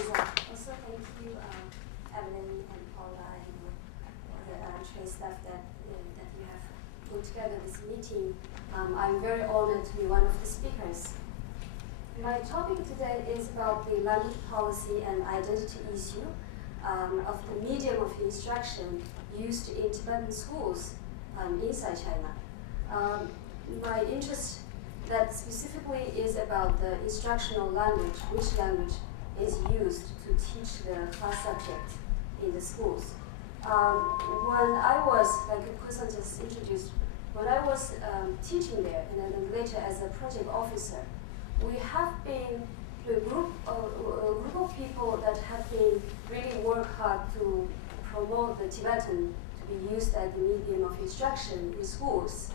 Also, thank you, Evelyn and Paula, and the trade staff that you have put together this meeting. I'm very honored to be one of the speakers. My topic today is about the language policy and identity issue of the medium of instruction used in Tibetan schools inside China. My interest that specifically is about the instructional language, which language is used to teach the class subject in the schools. When I was, like a person just introduced, when I was teaching there, and then later as a project officer, we have been a group of people that have been really work hard to promote the Tibetan to be used as the medium of instruction in schools.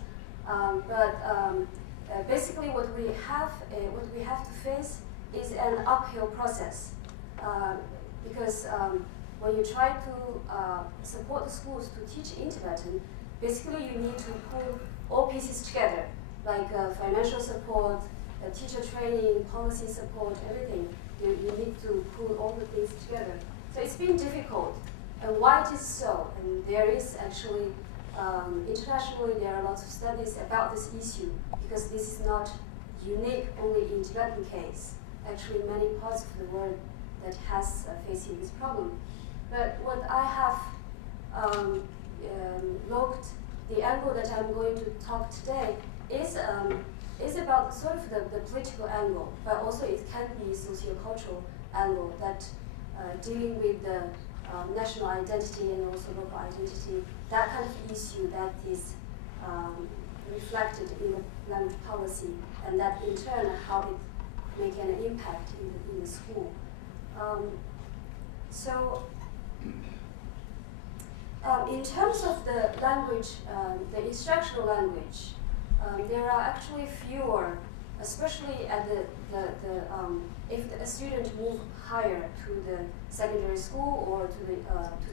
Basically, what we have to face is an uphill process, because when you try to support the schools to teach in Tibetan, basically you need to pull all pieces together, like financial support, teacher training, policy support, everything. You need to pull all the things together. So it's been difficult. And why it is so? And there is actually, internationally, there are lots of studies about this issue, because this is not unique only in Tibetan case. Actually, many parts of the world that has facing this problem. But what I have looked, the angle that I'm going to talk today is about sort of the political angle, but also it can be sociocultural angle that dealing with the national identity and also local identity, that kind of issue that is reflected in the language policy, and that in turn how it make an impact in the school. In terms of the language, the instructional language, there are actually fewer, especially at if a student move higher to the secondary school or to the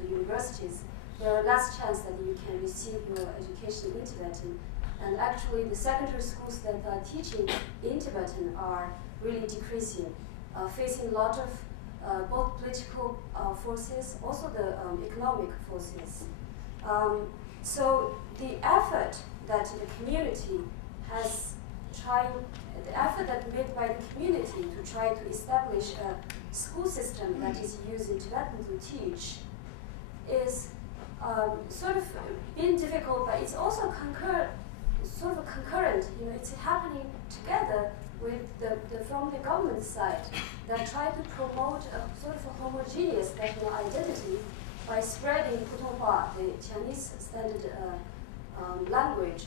universities, there are less chance that you can receive your education in Tibetan. And actually, the secondary schools that are teaching in Tibetan are really decreasing, facing a lot of both political forces, also the economic forces. So the effort that the community has tried, the effort that made by the community to try to establish a school system that is used in Tibetan to teach is sort of been difficult, but it's also sort of concurrent. You know, it's happening together with from the government side that try to promote a sort of a homogeneous national identity by spreading Putonghua, the Chinese standard language,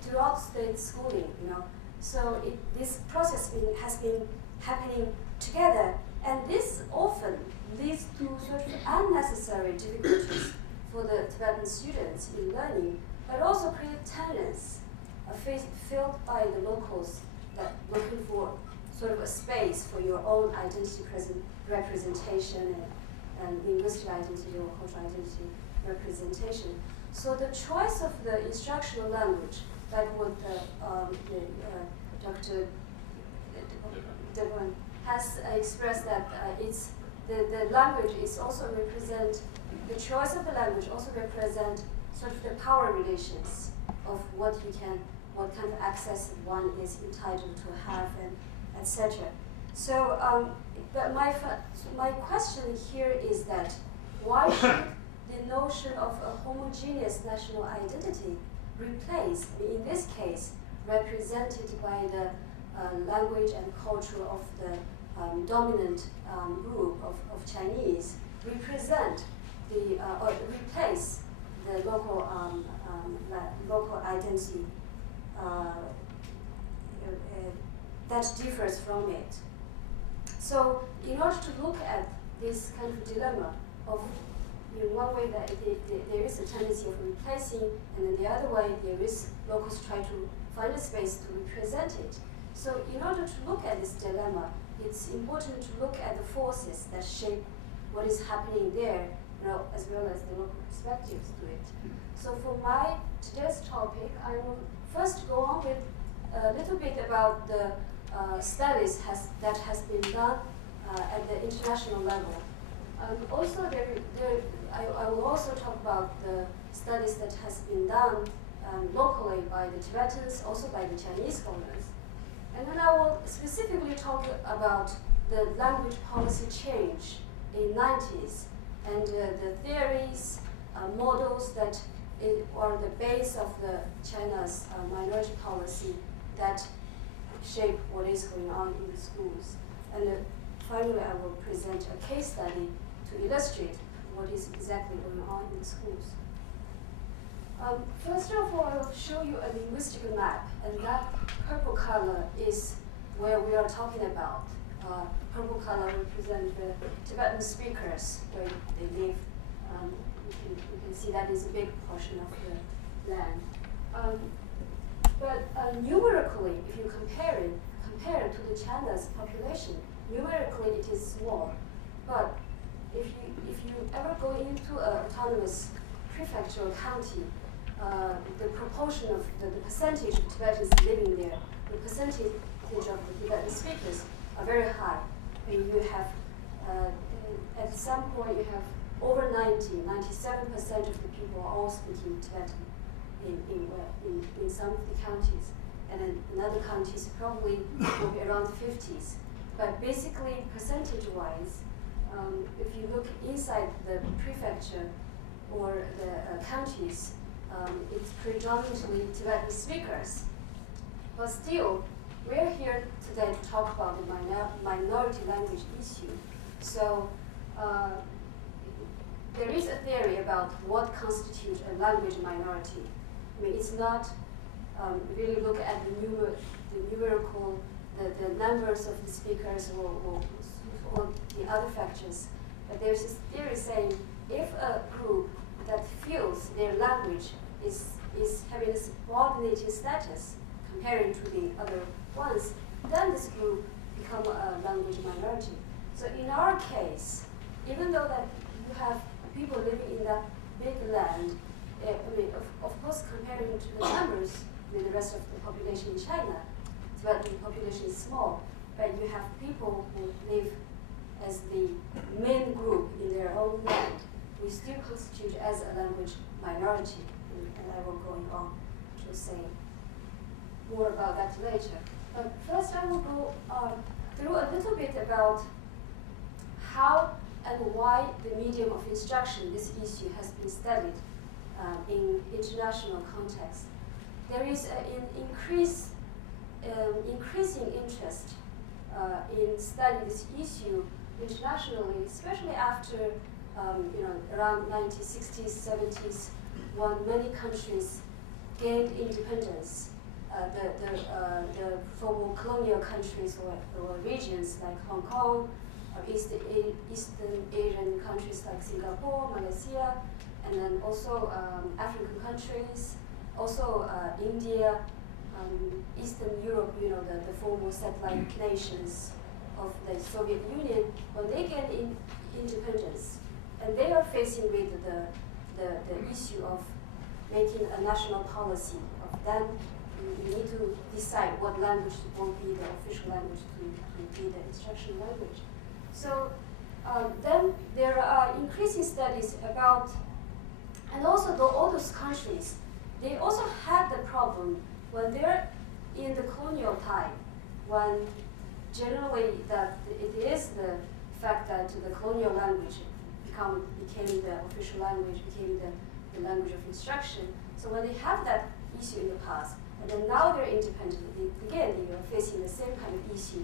throughout state schooling. You know, so this process has been happening together, and this often leads to sort of unnecessary difficulties for the Tibetan students in learning, but also create tensions felt by the locals that looking for sort of a space for your own identity representation and linguistic identity or cultural identity representation. So the choice of the instructional language, like what Dr. Devan has expressed, that it's the language is also represent, the choice of the language also represent sort of the power relations of what kind of access one is entitled to have, and etc. So, but my question here is that why should the notion of a homogeneous national identity replace, in this case, represented by the language and culture of the dominant group of Chinese, represent the or replace the local identity that differs from it. So, in order to look at this kind of dilemma of, in one way that there is a tendency of replacing, and in the other way there is locals try to find a space to represent it. So, in order to look at this dilemma, it's important to look at the forces that shape what is happening there, you know, as well as the local perspectives to it. So for my today's topic, I will first go on with a little bit about the studies that has been done at the international level. Also, I will also talk about the studies that has been done locally by the Tibetans, also by the Chinese scholars. And then I will specifically talk about the language policy change in 90s and the theories, models that are the base of the China's minority policy that shape what is going on in the schools. And finally, I will present a case study to illustrate what is exactly going on in the schools. First of all, I will show you a linguistic map, and that purple color is where we are talking about. Purple color represents the Tibetan speakers where they live. You can see that is a big portion of the land. But numerically, if you compare it to the China's population, numerically it is small. But if you ever go into an autonomous prefecture or county, the proportion of the percentage of Tibetans living there, the percentage of the Tibetan speakers are very high. And you have, at some point, you have over 97% of the people are all speaking Tibetan in some of the counties. And in other counties, probably will be around 50s. But basically, percentage-wise, if you look inside the prefecture or the counties, it's predominantly Tibetan speakers. But still, we're here today to talk about the minority language issue. So there is a theory about what constitutes a language minority. I mean, it's not really look at the numerical, the numbers of the speakers or the other factors. But there's this theory saying if a group that feels their language is having a subordinated status comparing to the other ones, then this group become a language minority. So in our case, even though that you have people living in that big land, I mean, of course, comparing to the numbers with the rest of the population in China, the population is small, but you have people who live as the main group in their own land. We still constitute as a language minority, and I will go on to say more about that later. But first, I will go through a little bit about how and why the medium of instruction, this issue, has been studied in international context. There is an increasing interest in studying this issue internationally, especially after around 1960s, 70s, when many countries gained independence. The former colonial countries or regions like Hong Kong, Eastern Asian countries like Singapore, Malaysia, and then also African countries, also India, Eastern Europe, the former satellite nations of the Soviet Union, when they get independence, and they are facing with the issue of making a national policy of then you need to decide what language will be the official language to be the instruction language. So then there are increasing studies about, and also all those countries, they also had the problem when they're in the colonial time, when generally that it is the fact that the colonial language became the official language, became the language of instruction. So when they have that issue in the past, and then now they're independent, again, you are facing the same kind of issue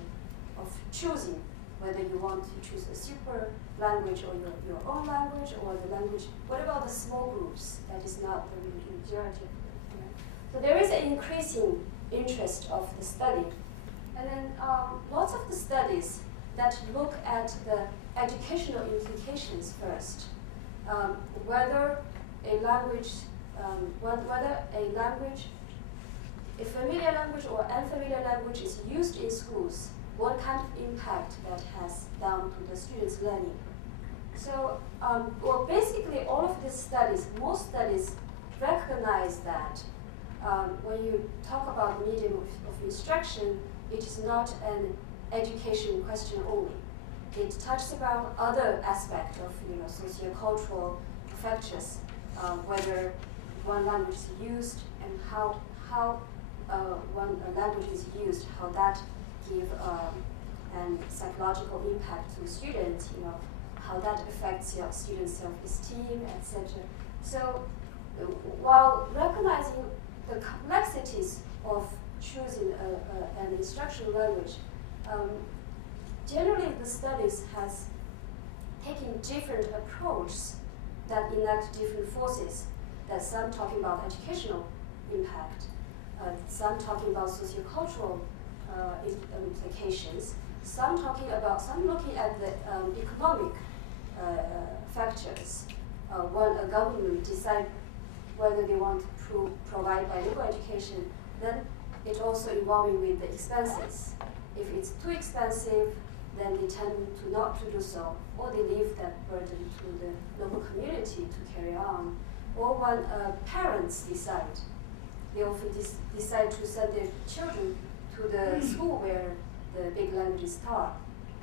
of choosing whether you want to choose a super language or your own language or the language. What about the small groups? That is not the majority of them. So there is an increasing interest of the study. And then lots of the studies that look at the educational implications first, whether a language, a familiar language or unfamiliar language is used in schools, what kind of impact that has done to the students' learning. So, well, basically all of these studies, most studies recognize that when you talk about medium of instruction, it is not an education question only. it touches about other aspects of sociocultural factors, whether one language is used and how one language is used, how that give an psychological impact to students, how that affects your students' self-esteem, etc. So while recognizing the complexities of choosing an instructional language, generally the studies has taken different approaches that enact different forces. That some talking about educational impact, some talking about sociocultural implications, some looking at the economic factors. When a government decide whether they want to provide bilingual education, then it also involving with the expenses. If it's too expensive, then they tend to not to do so, or they leave that burden to the local community to carry on. Or when parents decide, they often decide to send their children to the school where the big language is taught.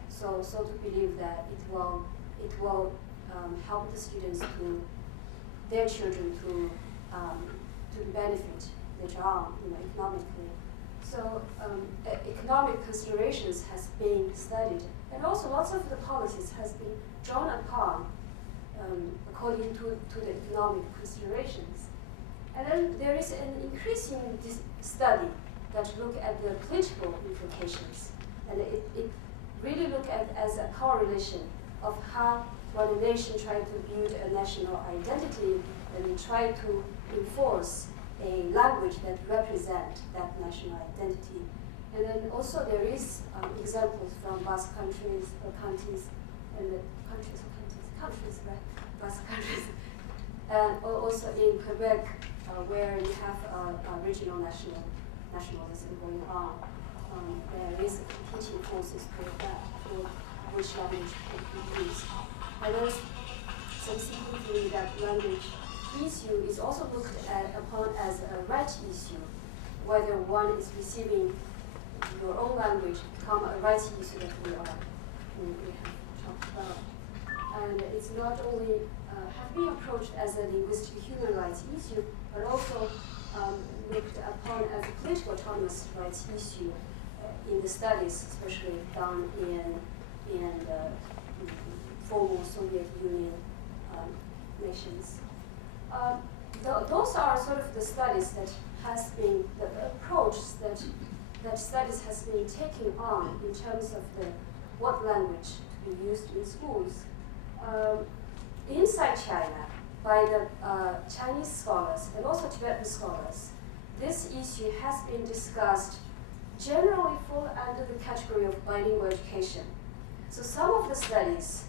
So to believe that it will help the students their children to benefit later on, economically. So economic considerations has been studied, and also lots of the policies has been drawn upon according to the economic considerations. And then there is an increasing study that look at the political implications, and it really look at as a correlation of how when a nation try to build a national identity and try to enforce a language that represent that national identity. And then also there is examples from Basque countries or counties, and the countries, right? Basque countries, and also in Quebec, where you have regional nationalism going on. There is competing forces for that, for which language could be used. And then subsequently, that language issue is also looked upon as a right issue, whether one is receiving your own language become a right issue that we have talked about. And it's not only have been approached as a linguistic human rights issue, but also looked upon as a political autonomous rights issue in the studies, especially done in the former Soviet Union nations. Those are sort of the studies that has been, the approach that studies has been taking on in terms of what language to be used in schools. Inside China, by the Chinese scholars and also Tibetan scholars, this issue has been discussed generally fall under the category of bilingual education. So some of the studies,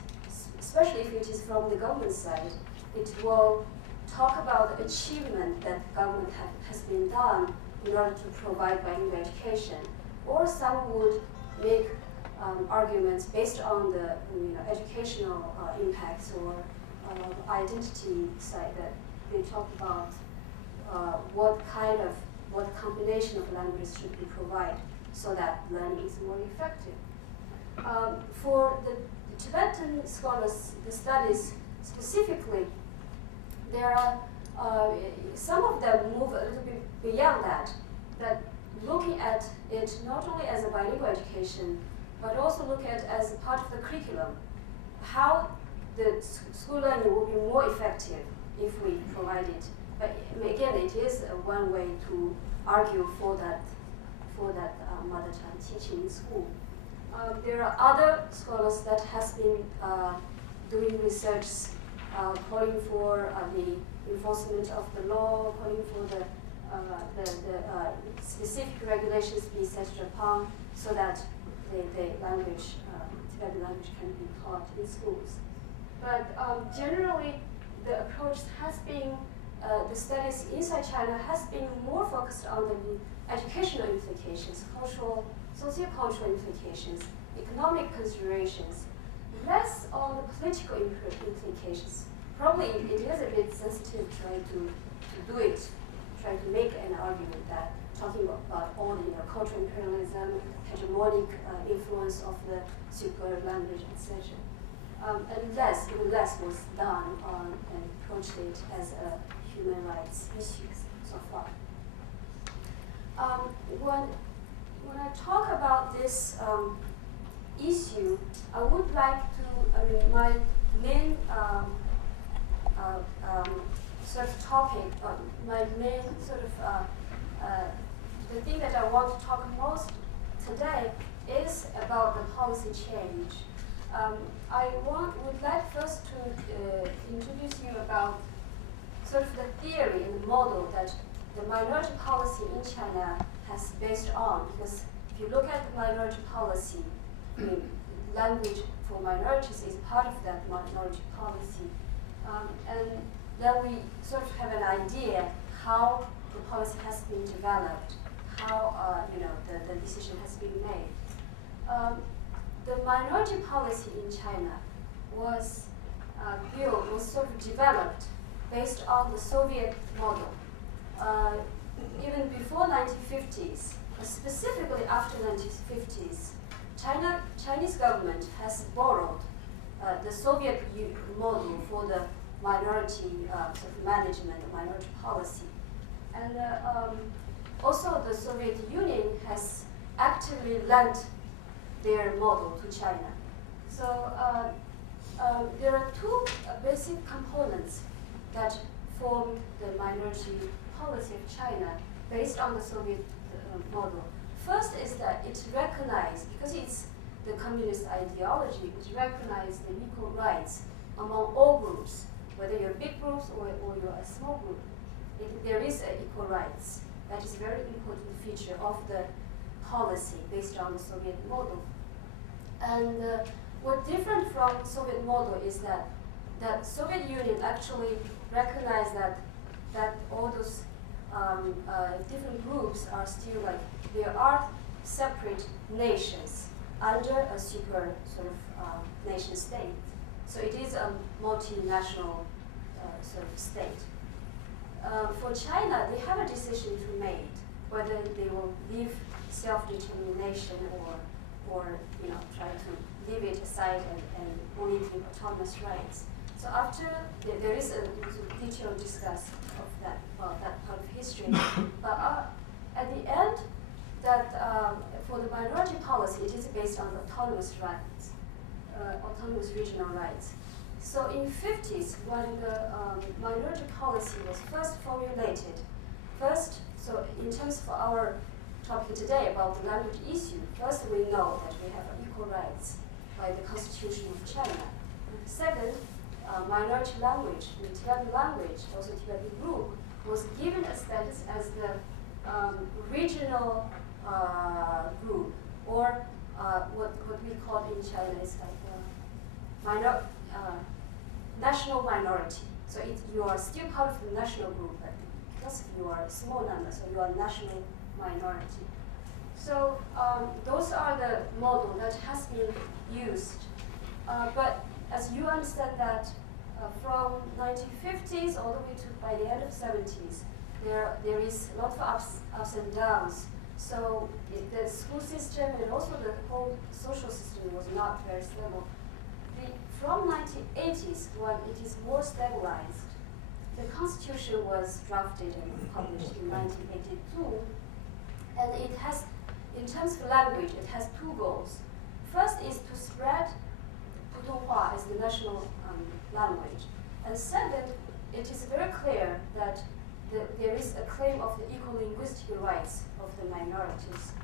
especially if it is from the government side, it will talk about the achievement that government has been done in order to provide bilingual education. Or some would make arguments based on the educational impacts or identity side, that they talk about what combination of languages should be provided so that learning is more effective. For the Tibetan scholars, the studies specifically, there are some of them move a little bit beyond that looking at it not only as a bilingual education, but also look at as a part of the curriculum, how the school learning will be more effective if we provide it. But again, it is one way to argue for that mother tongue teaching in school. There are other scholars that has been doing research, calling for the enforcement of the law, calling for the specific regulations be set upon so that the language, Tibetan language, can be taught in schools. But generally, the approach has been, the studies inside China has been more focused on the educational implications, sociocultural implications, economic considerations, less on the political implications. Probably it is a bit sensitive trying to do it, trying to make an argument that talking about all the cultural imperialism, hegemonic influence of the super language, etc. And even less was done and approached it as a human rights issues so far. When I talk about this issue, I would like to, my main sort of topic, my main sort of, the thing that I want to talk most today is about the policy change. I would like first to introduce you about sort of the theory and the model that the minority policy in China has based on. Because if you look at the minority policy, language for minorities is part of that minority policy. And then we sort of have an idea how the policy has been developed, how the decision has been made. The minority policy in China was sort of developed based on the Soviet model. Even before 1950s, specifically after 1950s, Chinese government has borrowed the Soviet model for the minority sort of management, the minority policy. And also the Soviet Union has actively lent their model to China. So there are two basic components that form the minority policy of China based on the Soviet model. First is that it recognized, because it's the communist ideology, it recognized the equal rights among all groups, whether you're big groups or you're a small group. There is equal rights. That is a very important feature of the policy based on the Soviet model. And what different from Soviet model is that Soviet Union actually recognized that all those different groups are still there are separate nations under a super sort of nation state. So it is a multinational sort of state. For China, they have a decision to make whether they will leave self-determination or try to leave it aside and only give autonomous rights. So after there is a detailed discuss of that part of history. But at the end, that for the minority policy, it is based on autonomous rights, autonomous regional rights. So in 50s, when the minority policy was first formulated, so in terms of our topic today about the language issue, first we know that we have equal rights by the Constitution of China. Second, minority language, the Tibetan language, also Tibetan group, was given a status as the regional group, or what we call in China is national minority. So you are still part of the national group, but because you are a small number, so you are a national minority. So those are the model that has been used. But as you understand that from 1950s all the way to by the end of 70s, there is a lot of ups and downs. So the school system and also the whole social system was not very stable. From 1980s, when it is more stabilized, the constitution was drafted and published in 1982, and it has, in terms of language, it has two goals. First is to spread Putonghua as the national language, and second, it is very clear that there is a claim of the equal linguistic rights of the minorities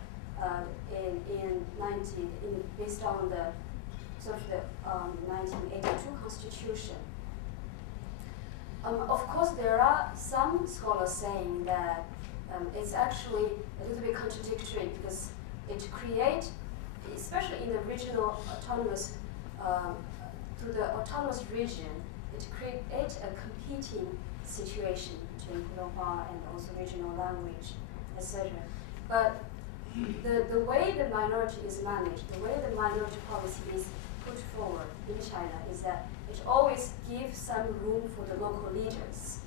based on the sort of the 1982 constitution. Of course, there are some scholars saying that it's actually a little bit contradictory because it creates, especially in the regional autonomous, to the autonomous region, it creates a competing situation between Putonghua and also regional language, etc. But the way the minority is managed, the way the minority policy is put forward in China is that it always gives some room for the local leaders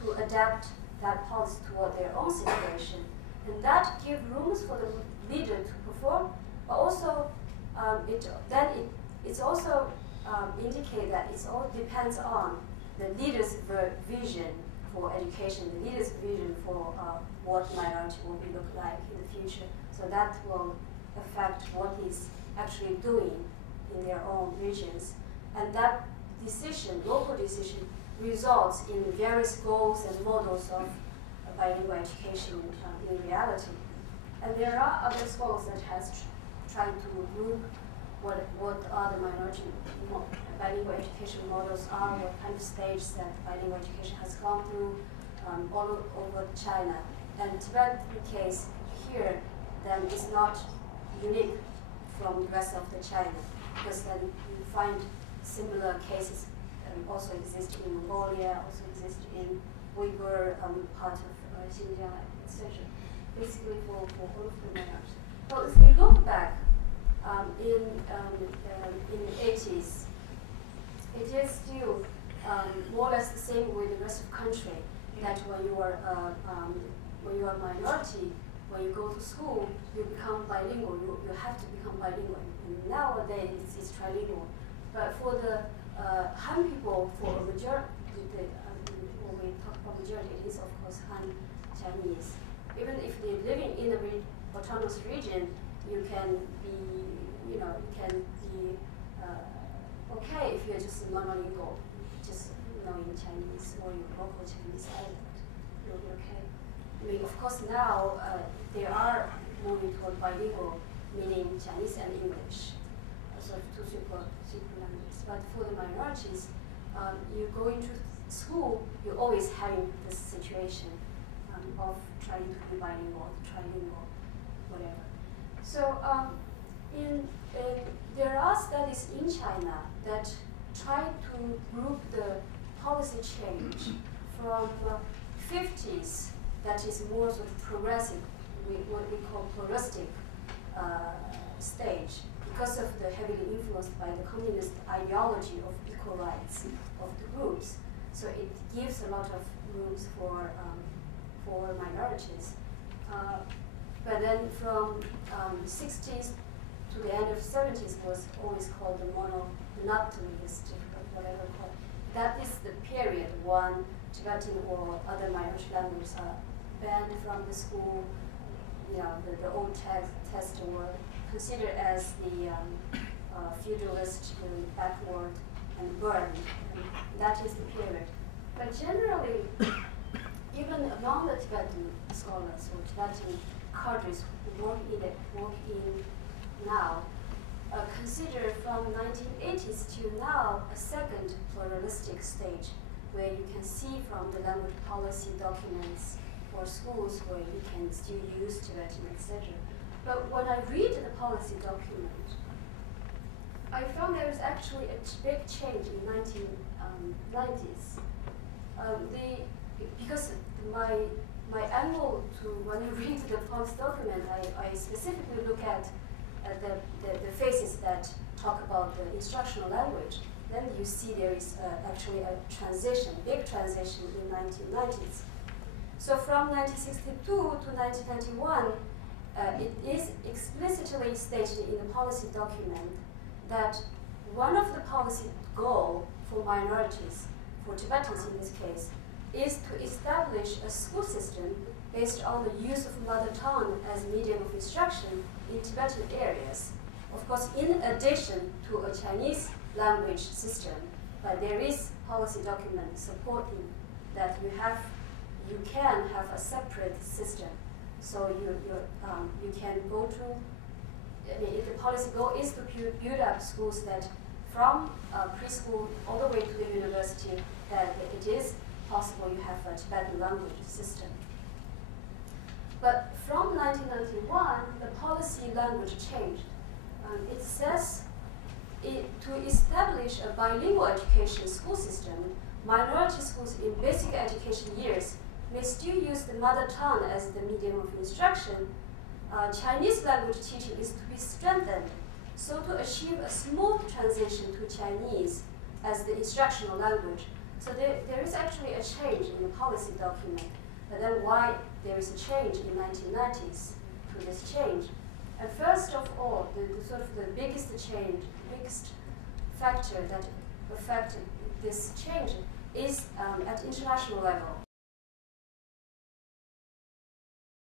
to adapt that policy toward their own situation. And that gives rooms for the leader to perform, but also it's also indicate that it all depends on the leader's vision for education, the leader's vision for what minority will be look like in the future. So that will affect what is actually doing in their own regions. And that decision, local decision, results in various goals and models of bilingual education in reality. And there are other scholars that has tried to group what are the minority bilingual education models are, what kind of stage that bilingual education has gone through all over China. And Tibetan case here then is not unique from the rest of the China, because then you find similar cases also exist in Mongolia, also exist in Uyghur part of Xinjiang, etc. Basically for all of the minorities. So if we look back in the 80s, it is still more or less the same with the rest of the country. That when you are a minority, when you go to school, you become bilingual. You have to become bilingual. And nowadays, it's trilingual. But for the Han people, for a majority, when we talk about majority, it is of course Han Chinese. Even if they're living in a autonomous region, you can be, okay if you're just monolingual, just knowing Chinese or your local Chinese dialect, you'll be okay. I mean, of course now they are moving toward bilingual, meaning Chinese and English, so two super languages. But for the minorities, you go into school, you're always having this situation of trying to be bilingual, trilingual, whatever. So there are studies in China that try to group the policy change from 50s, that is more sort of progressive, what we call pluralistic stage, because of the heavily influenced by the communist ideology of equal rights of the groups. So it gives a lot of rooms for minorities. But then from 60s to the end of 70s was always called the monolinguistic, whatever called. That is the period when Tibetan or other minority languages are banned from the school. The old text were considered as the feudalist, backward, and burned. And that is the period. But generally, even among the Tibetan scholars or Tibetan cadres who work in now, consider from 1980s to now a second pluralistic stage, where you can see from the language policy documents for schools where you can still use Tibetan, etc. But when I read the policy document, I found there is actually a big change in 1990s. Because my angle to when I read the policy document, I specifically look at the phases that talk about the instructional language. Then you see there is actually a transition, big transition in 1990s. So from 1962 to 1991, it is explicitly stated in the policy document that one of the policy goals for minorities, for Tibetans in this case, is to establish a school system based on the use of mother tongue as medium of instruction in Tibetan areas. Of course, in addition to a Chinese language system, but there is policy document supporting that you can have a separate system. So you can go to, if the policy goal is to build up schools that from preschool all the way to the university, that it is possible you have a Tibetan language system. But from 1991, the policy language changed. It says to establish a bilingual education school system, minority schools in basic education years may still use the mother tongue as the medium of instruction. Chinese language teaching is to be strengthened, so to achieve a smooth transition to Chinese as the instructional language. So there is actually a change in the policy document. but then why there is a change in 1990s to this change. And first of all, the sort of the biggest change, biggest factor that affected this change is at international level.